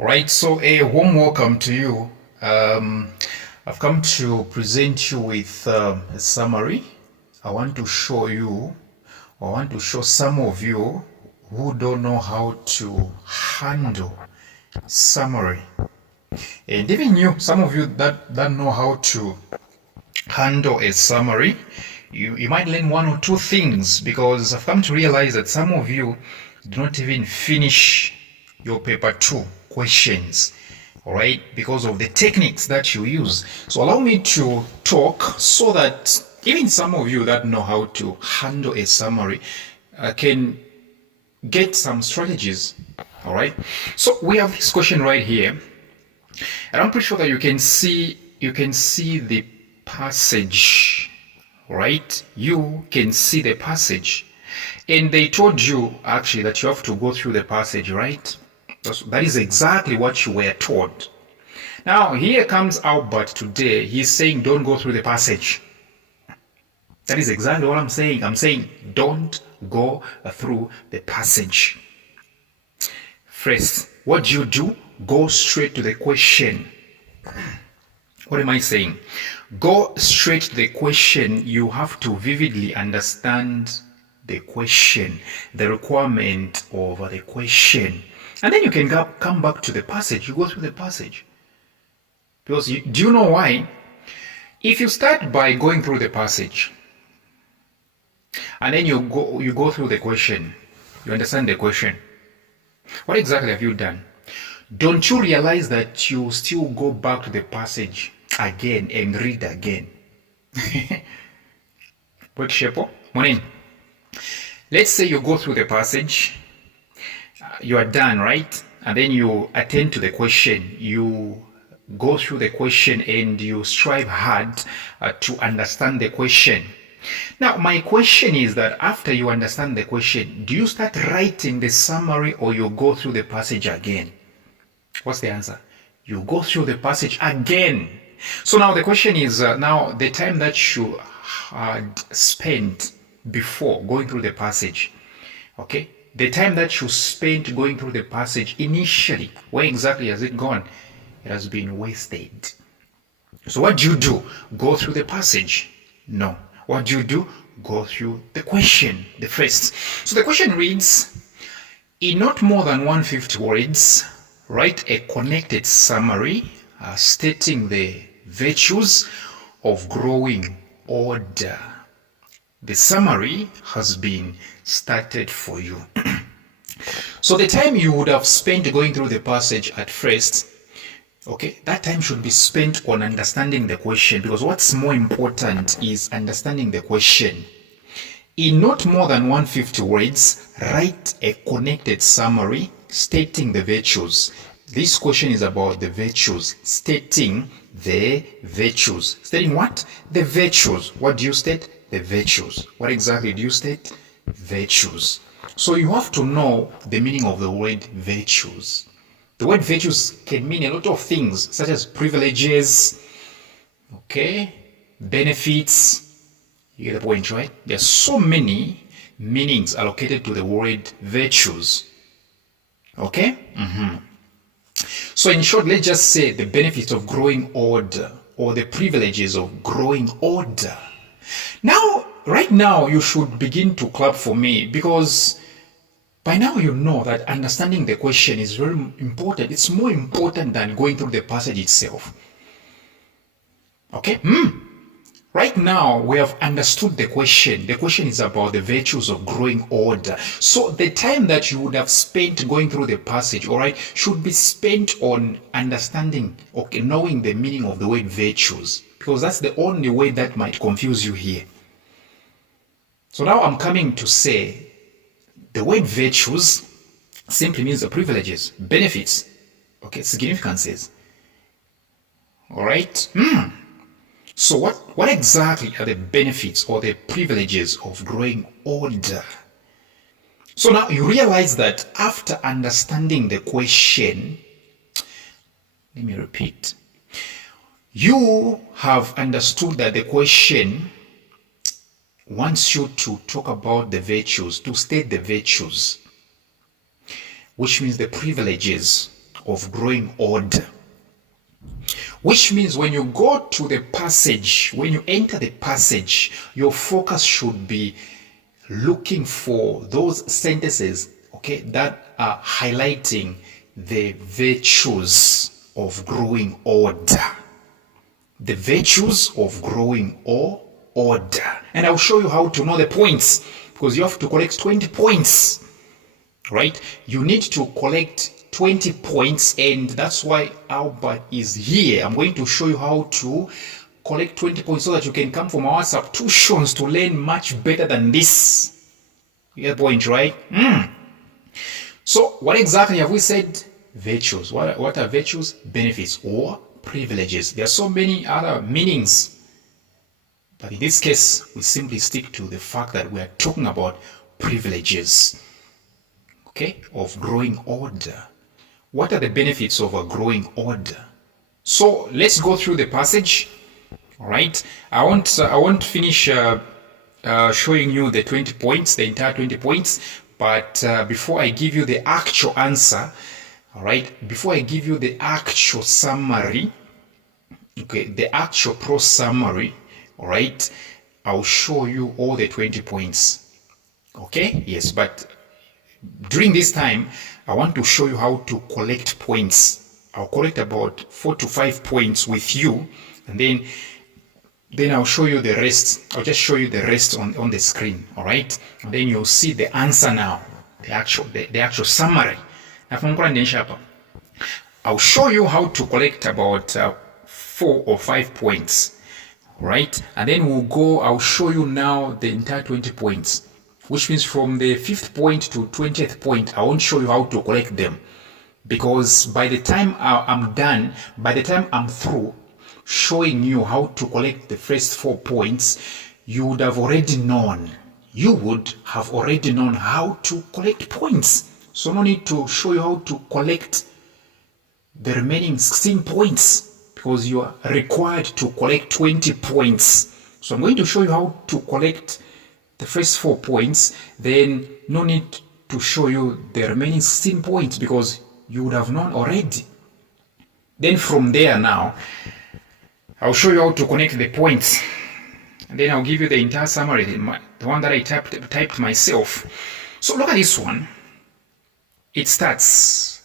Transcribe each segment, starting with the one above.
All right, so a warm welcome to you. I've come to present you with a summary. I want to show you, I want to show some of you who don't know how to handle summary. And even you, some of you that know how to handle a summary, you might learn one or two things, because I've come to realize that some of you do not even finish your paper 2 questions, all right, because of the techniques that you use. So allow me to talk so that even some of you that know how to handle a summary can get some strategies. All right, so we have this question right here, and I'm pretty sure that you can see the passage, right? You can see the passage, and they told you actually that you have to go through the passage, right? That is exactly what you were taught. Now here comes Albert today. He's saying don't go through the passage. That is exactly what I'm saying. I'm saying don't go through the passage. First, what do you do? Go straight to the question. What am I saying? Go straight to the question. You have to vividly understand the question, the requirement of the question. And then you can come back to the passage. You go through the passage. Because do you know why? If you start by going through the passage, and then you go through the question, you understand the question, what exactly have you done? Don't you realize that you still go back to the passage again and read again? What Shepo? Morning. Let's say you go through the passage, you are done, right? And then you attend to the question. You go through the question and you strive hard to understand the question. Now, my question is that after you understand the question, do you start writing the summary or you go through the passage again? What's the answer? You go through the passage again. So now the question is, now the time that you had spent before going through the passage, okay? The time that you spent going through the passage initially, where exactly has it gone? It has been wasted. So what do you do? Go through the passage? No. What do you do? Go through the question, the first. So the question reads, in not more than 150 words, write a connected summary stating the virtues of growing order. The summary has been started for you. So the time you would have spent going through the passage at first, okay, that time should be spent on understanding the question, because what's more important is understanding the question. In not more than 150 words, write a connected summary stating the virtues. This question is about the virtues, stating the virtues. Stating what? The virtues. What do you state? The virtues. What exactly do you state? Virtues. So you have to know the meaning of the word virtues. The word virtues can mean a lot of things, such as privileges, okay, benefits. You get the point, right? There are so many meanings allocated to the word virtues. Okay? So in short, let's just say the benefits of growing order, or the privileges of growing order. Now, right now, you should begin to clap for me, because by now you know that understanding the question is very important. It's more important than going through the passage itself. Okay? Right now, we have understood the question. The question is about the virtues of growing order. So the time that you would have spent going through the passage, all right, should be spent on understanding, okay, knowing the meaning of the word virtues, because that's the only way that might confuse you here. So now I'm coming to say the word virtues simply means the privileges, benefits, okay, significances. All right? So what exactly are the benefits or the privileges of growing order? So now you realize that after understanding the question, let me repeat, you have understood that the question wants you to talk about the virtues, to state the virtues, which means the privileges of growing old. Which means when you go to the passage, when you enter the passage, your focus should be looking for those sentences, okay, that are highlighting the virtues of growing order. The virtues of growing order. And I'll show you how to know the points, because you have to collect 20 points, right? You need to collect 20 points, and that's why Albert is here. I'm going to show you how to collect 20 points so that you can come from our substitutions to learn much better than this. You get the point, right? So what exactly have we said? Virtues. What are virtues? Benefits or privileges. There are so many other meanings, but in this case we simply stick to the fact that we are talking about privileges, okay, of growing order. What are the benefits of a growing order? So let's go through the passage. All right, I won't finish showing you the 20 points, the entire 20 points, but before I give you the actual answer, all right, before I give you the actual summary, okay, the actual pro summary, all right, I'll show you all the 20 points. Okay, yes, but during this time I want to show you how to collect points. I'll collect about 4 to 5 points with you, and then I'll show you the rest. I'll just show you the rest on the screen, all right? And then you'll see the answer now, the actual summary. I'll show you how to collect about 4 or 5 points, right? And then I'll show you now the entire 20 points, which means from the 5th point to 20th point, I won't show you how to collect them, because by the time I'm done, by the time I'm through showing you how to collect the first 4 points, you would have already known how to collect points. So no need to show you how to collect the remaining 16 points, because you are required to collect 20 points. So I'm going to show you how to collect the first 4 points, then no need to show you the remaining 16 points because you would have known already. Then from there now, I'll show you how to connect the points, and then I'll give you the entire summary, the one that I typed myself. So look at this one. It starts,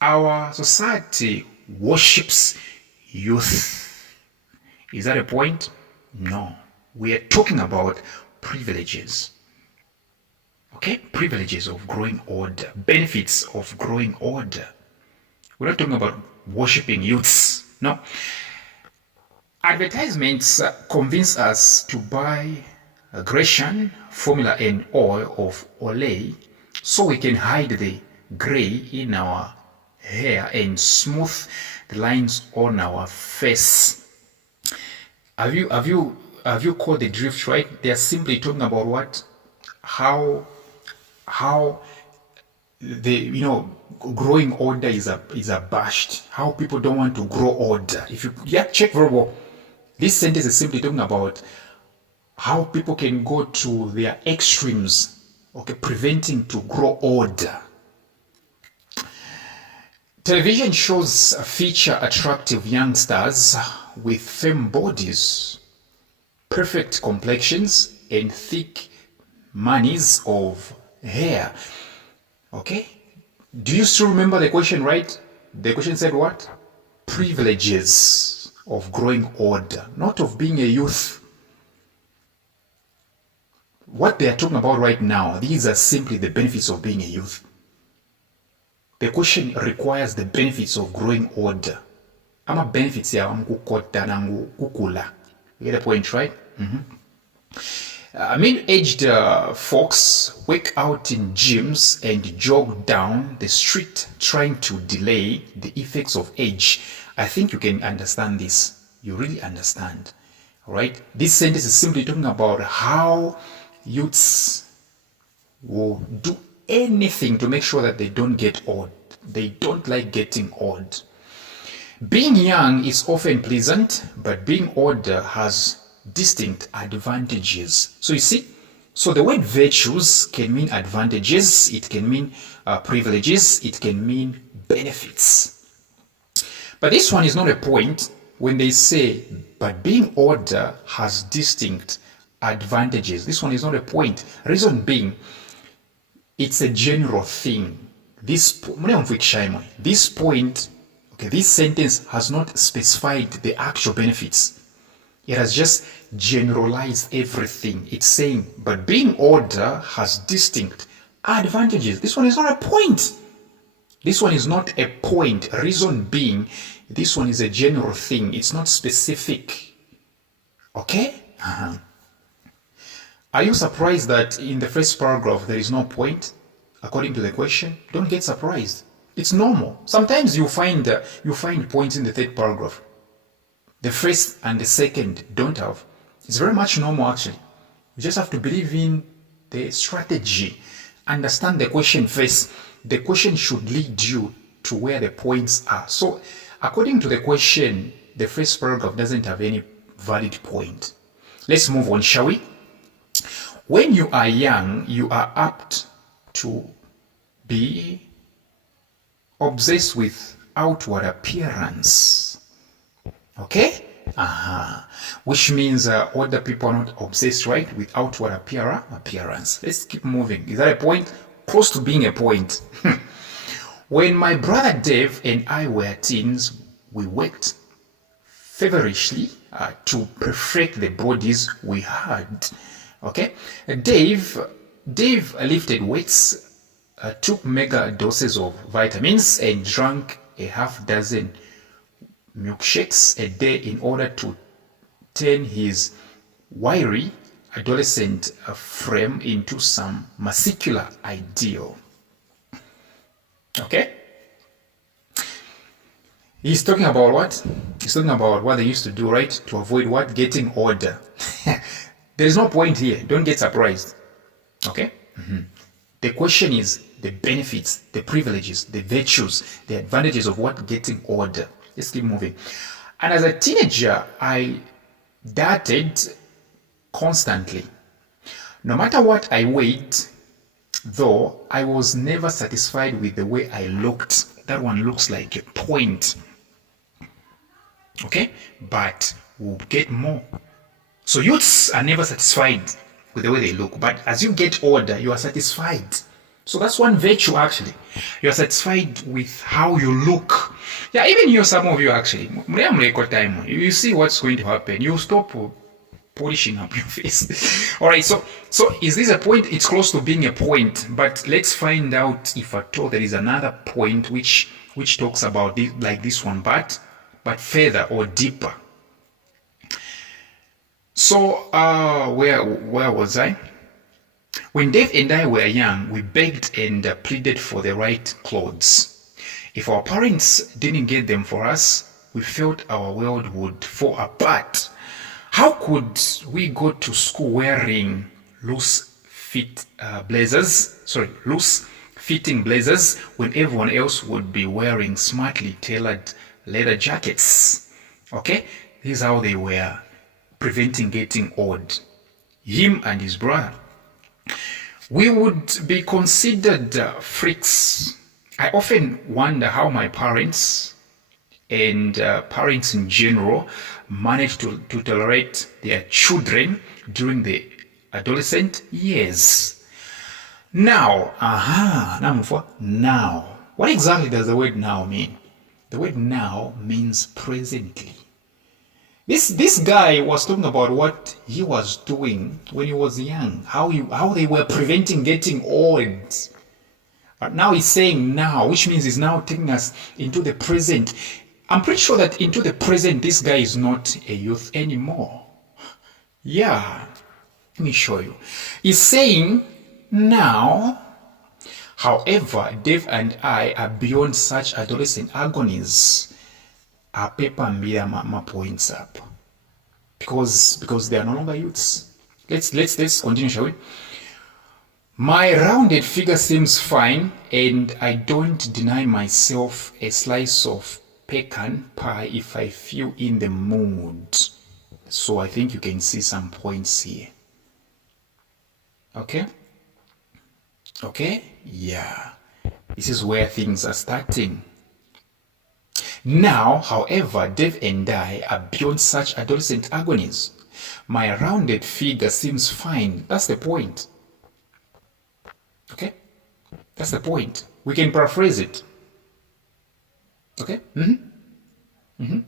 our society worships youth. Is that a point? No. We are talking about privileges. Okay? Privileges of growing order. Benefits of growing order. We're not talking about worshipping youths. No. Advertisements convince us to buy Grecian formula and oil of Olay so we can hide the gray in our hair and smooth the lines on our face. Have you caught the drift, right? They are simply talking about what? How the growing order is abashed. How people don't want to grow order. If you check verbal, this sentence is simply talking about how people can go to their extremes, okay, preventing to grow order. Television shows feature attractive youngsters with firm bodies, perfect complexions, and thick manes of hair. Okay? Do you still remember the question, right? The question said what? Privileges of growing order, not of being a youth. What they are talking about right now, these are simply the benefits of being a youth. The question requires the benefits of growing order. Ama benefits ya kukota na kukula. You get the point, right? Middle-aged folks work out in gyms and jog down the street trying to delay the effects of age. I think you can understand this. You really understand, right? This sentence is simply talking about how youths will do anything to make sure that they don't get old. They don't like getting old. Being young is often pleasant, but being older has distinct advantages. So you see, so the word virtues can mean advantages, it can mean privileges, it can mean benefits. But this one is not a point when they say, but being older has distinct advantages. This one is not a point. Reason being, it's a general thing. This point, okay, this sentence has not specified the actual benefits. It has just generalized everything. It's saying, but being older has distinct advantages. This one is not a point. This one is not a point. Reason being, this one is a general thing. It's not specific. Okay? Are you surprised that in the first paragraph there is no point according to the question? Don't get surprised. It's normal. Sometimes you find points in the third paragraph. The first and the second don't have. It's very much normal actually. You just have to believe in the strategy. Understand the question first. The question should lead you to where the points are. So according to the question, the first paragraph doesn't have any valid point. Let's move on, shall we? When you are young, you are apt to be obsessed with outward appearance. Okay? Which means older people are not obsessed, right, with outward appearance. Let's keep moving. Is that a point? Close to being a point. When my brother Dave and I were teens, we worked feverishly to perfect the bodies we had. Okay? Dave lifted weights, took mega doses of vitamins, and drank a half dozen milkshakes a day in order to turn his wiry adolescent frame into some muscular ideal. Okay? He's talking about what? He's talking about what they used to do, right? To avoid what? Getting older. There's no point here. Don't get surprised. Okay? The question is the benefits, the privileges, the virtues, the advantages of what? Getting older. Let's keep moving. And as a teenager, I dieted constantly. No matter what I weighed, though, I was never satisfied with the way I looked. That one looks like a point. Okay? But we'll get more. So youths are never satisfied with the way they look. But as you get older, you are satisfied. So that's one virtue actually. You are satisfied with how you look. Yeah, even some of you actually, you see what's going to happen. You stop polishing up your face. All right, so is this a point? It's close to being a point, but let's find out if at all there is another point which talks about this, like this one, but further or deeper. So where was I? When Dave and I were young, we begged and pleaded for the right clothes. If our parents didn't get them for us, we felt our world would fall apart. How could we go to school wearing loose-fitting blazers when everyone else would be wearing smartly tailored leather jackets? Okay, this is how they were preventing getting old. Him and his brother. We would be considered freaks. I often wonder how my parents and parents in general manage to tolerate their children during the adolescent years. Now, now. What exactly does the word now mean? The word now means presently. This guy was talking about what he was doing when he was young, how they were preventing getting old. But now he's saying now, which means he's now taking us into the present. I'm pretty sure that into the present, this guy is not a youth anymore. Yeah, let me show you. He's saying now, however, Dave and I are beyond such adolescent agonies. Our paper and my points up because they are no longer youths. Let's continue, shall we? My rounded figure seems fine, and I don't deny myself a slice of pecan pie if I feel in the mood. So I think you can see some points here. Okay? Yeah. This is where things are starting. Now, however, Dave and I are beyond such adolescent agonies. My rounded figure seems fine. That's the point. Okay? That's the point. We can paraphrase it. Okay? Can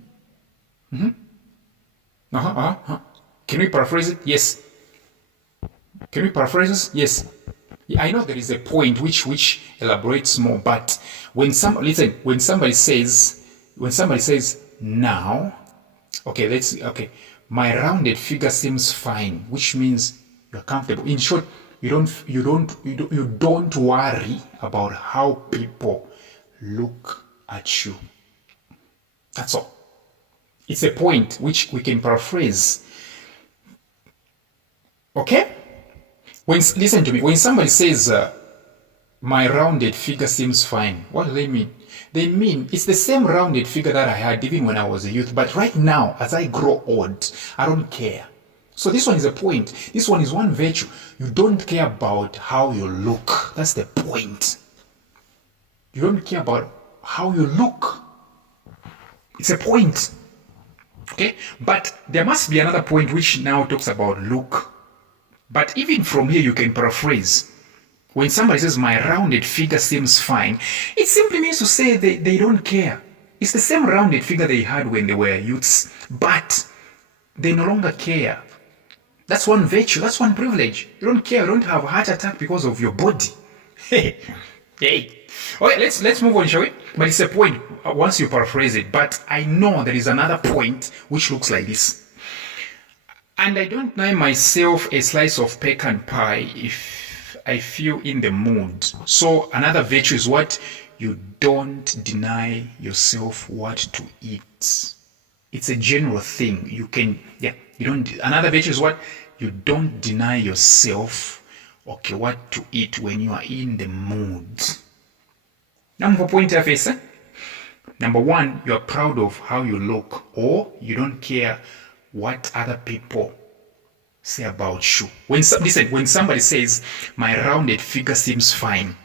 we paraphrase it? Yes. Can we paraphrase this? Yes. Yeah, I know there is a point which elaborates more, but when somebody says now, okay, my rounded figure seems fine, which means you're comfortable. In short, you don't worry about how people look at you. That's all. It's a point which we can paraphrase. Okay? Listen to me. When somebody says, my rounded figure seems fine, what do they mean? They mean it's the same rounded figure that I had even when I was a youth, but right now, as I grow old, I don't care. So this one is a point. This one is one virtue. You don't care about how you look. That's the point. You don't care about how you look. It's a point. Okay? But there must be another point which now talks about look. But even from here, you can paraphrase. When somebody says, my rounded figure seems fine, it simply means to say they don't care. It's the same rounded figure they had when they were youths, but they no longer care. That's one virtue. That's one privilege. You don't care. You don't have a heart attack because of your body. Hey. Okay, let's move on, shall we? But it's a point once you paraphrase it. But I know there is another point which looks like this. And I don't deny myself a slice of pecan pie if I feel in the mood. So another virtue is what? You don't deny yourself what to eat. It's a general thing. Another virtue is what? You don't deny yourself, what to eat when you are in the mood. Number point of face. Number one, you are proud of how you look, or you don't care what other people say about you. When somebody says, my rounded figure seems fine,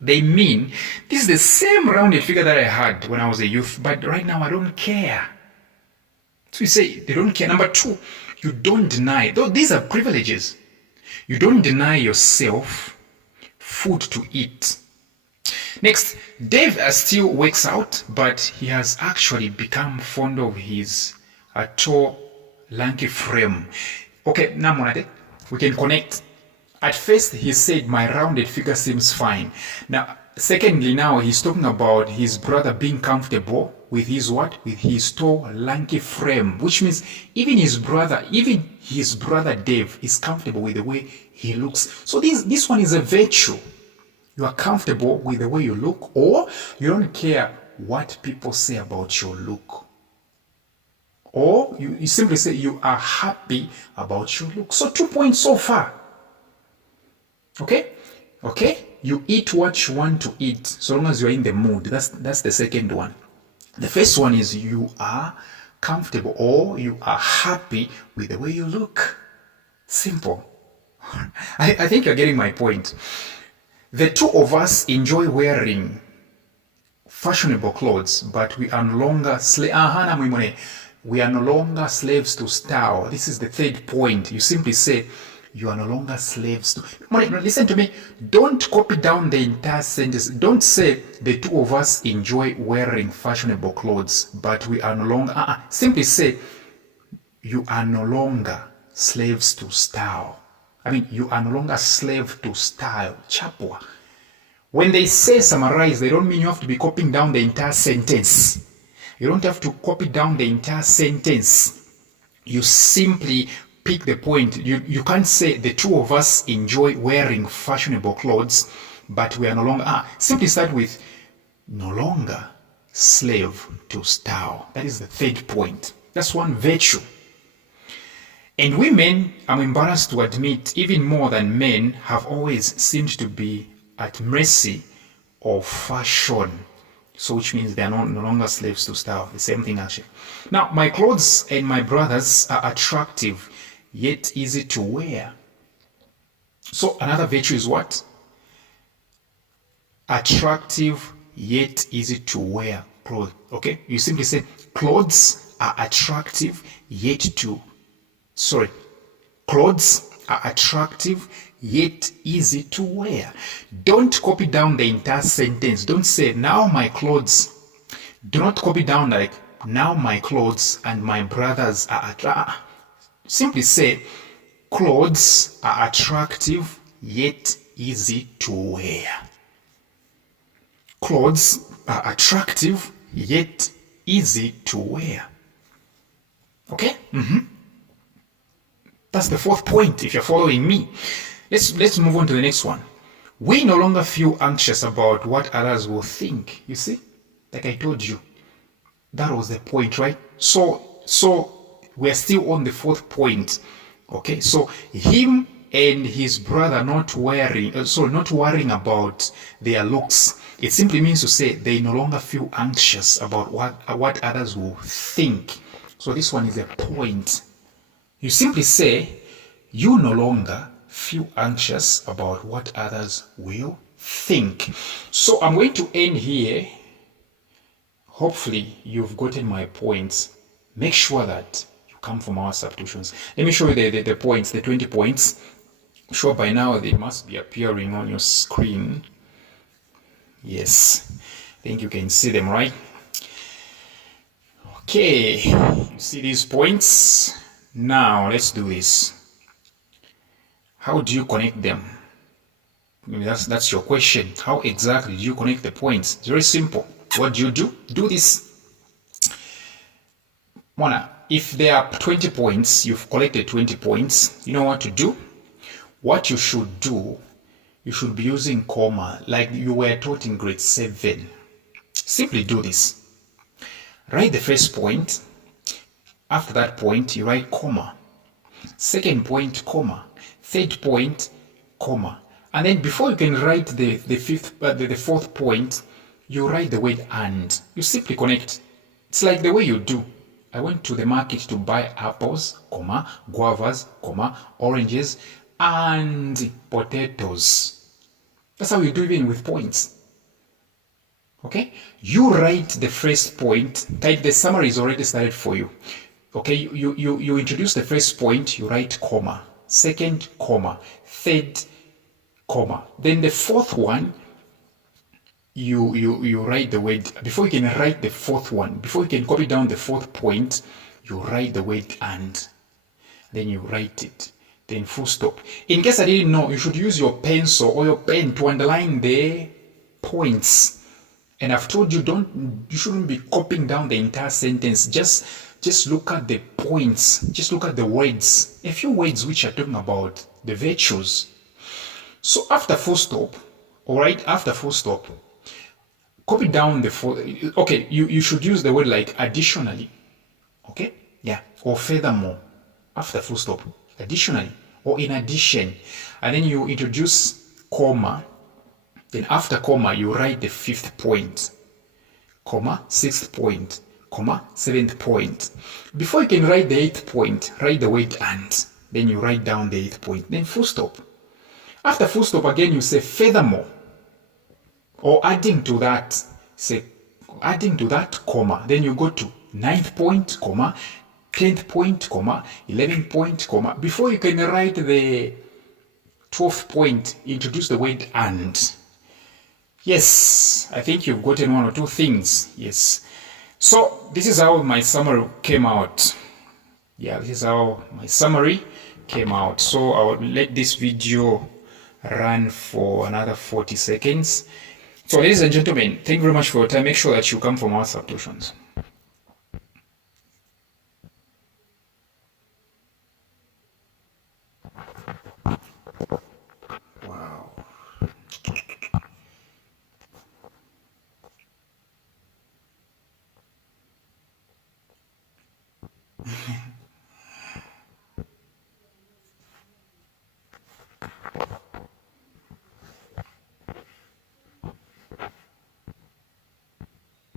they mean this is the same rounded figure that I had when I was a youth, but right now I don't care. So you say they don't care. Number two, you don't deny. These are privileges. You don't deny yourself food to eat. Next, Dave still works out, but he has actually become fond of his tall, lanky frame. Okay, now we can connect. At first, he said, my rounded figure seems fine. Now, secondly, now he's talking about his brother being comfortable with his what? With his tall, lanky frame, which means even his brother Dave is comfortable with the way he looks. So this one is a virtue. You are comfortable with the way you look, or you don't care what people say about your look. Or you simply say you are happy about your look. So 2 points so far. Okay? You eat what you want to eat, so long as you're in the mood. That's the second one. The first one is you are comfortable or you are happy with the way you look. Simple. I think you're getting my point. The two of us enjoy wearing fashionable clothes, but we are no longer slaves to style. This is the third point. You simply say you are no longer slaves to. Listen to me. Don't copy down the entire sentence. Don't say the two of us enjoy wearing fashionable clothes, but we are no longer. Simply say you are no longer slaves to style. You are no longer slave to style. Chapwa. When they say summarize, they don't mean you have to be copying down the entire sentence. You don't have to copy down the entire sentence. You simply pick the point. You can't say the two of us enjoy wearing fashionable clothes, but we are no longer. Simply start with no longer slave to style. That is the third point. That's one virtue. And women, I'm embarrassed to admit, even more than men, have always seemed to be at mercy of fashion. So which means they are no longer slaves to style. The same thing actually. Now, my clothes and my brothers are attractive, yet easy to wear. So another virtue is what? Attractive, yet easy to wear clothes. Okay, you simply say clothes are attractive yet to, sorry, clothes are attractive yet easy to wear. Don't copy down the entire sentence. Don't say now my clothes. Do not copy down like now my clothes and my brothers are attractive. Simply say clothes are attractive yet easy to wear. Clothes are attractive yet easy to wear. Okay? That's the fourth point if you're following me. Let's move on to the next one. We no longer feel anxious about what others will think. You see? Like I told you. That was the point, right? So we're still on the fourth point. Okay? So him and his brother not worrying about their looks. It simply means to say they no longer feel anxious about what others will think. So this one is a point. You simply say, you no longer feel anxious about what others will think. So I'm going to end here. Hopefully, you've gotten my points. Make sure that you come from our substitutions. Let me show you the points, the 20 points. I'm sure by now they must be appearing on your screen. Yes, I think you can see them, right? Okay, you see these points? Now, let's do this. How do you connect them? Maybe that's your question. How exactly do you connect the points? It's very simple. What do? Do this. Mona, if there are 20 points, you've collected 20 points, you know what to do? What you should do, you should be using comma like you were taught in grade 7. Simply do this. Write the first point. After that point, you write comma. Second point, comma. Third point, comma. And then before you can write the fourth point, you write the word and. You simply connect. It's like the way you do. I went to the market to buy apples, comma, guavas, comma, oranges, and potatoes. That's how you do even with points. Okay? You write the first point. The summary is already started for you. Okay, you introduce the first point, you write comma. Second, comma. Third, comma. Then the fourth one, you write the word. Before you can write the fourth one, before you can copy down the fourth point, you write the word and. Then you write it. Then full stop. In case I didn't know, you should use your pencil or your pen to underline the points. And I've told you you shouldn't be copying down the entire sentence. Just look at the points. Just look at the words. A few words which are talking about the virtues. So after full stop, all right, after full stop, copy down the full. Okay, you should use the word like additionally. Okay, yeah, or furthermore. After full stop, additionally or in addition, and then you introduce comma. Then after comma, you write the fifth point, comma, sixth point, comma, seventh point. Before you can write the eighth point, write the word and. Then you write down the eighth point. Then full stop. After full stop, again you say furthermore. Or adding to that, say adding to that, comma. Then you go to ninth point, comma, 10th point, comma, 11th point, comma. Before you can write the 12th point, introduce the word and. Yes, I think you've gotten one or two things. Yes. So this is how my summary came out. Yeah, this is how my summary came out. So I'll let this video run for another 40 seconds. So ladies and gentlemen, thank you very much for your time. Make sure that you come from our substitutions. Wow.